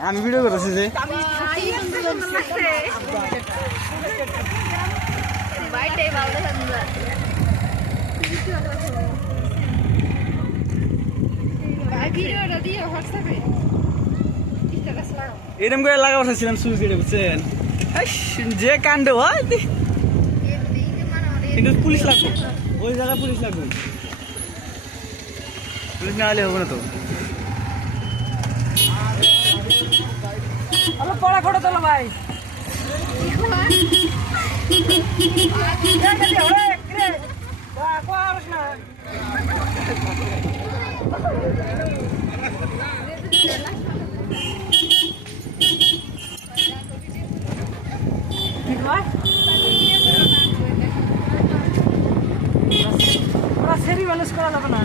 আমি ভিডিও করতেছি যে এরকম করে লাগা বসাছিলাম সুইচ কেটে বুঝছেন যে কাণ্ড হয় কিন্তু পুলিশ লাগবে ওই জায়গায় পুলিশ লাগবে পুলিশ না হলে হবে না তো পড়া ফটো তোলো ভাই সেরি ব্যালেন্স করা যাবে না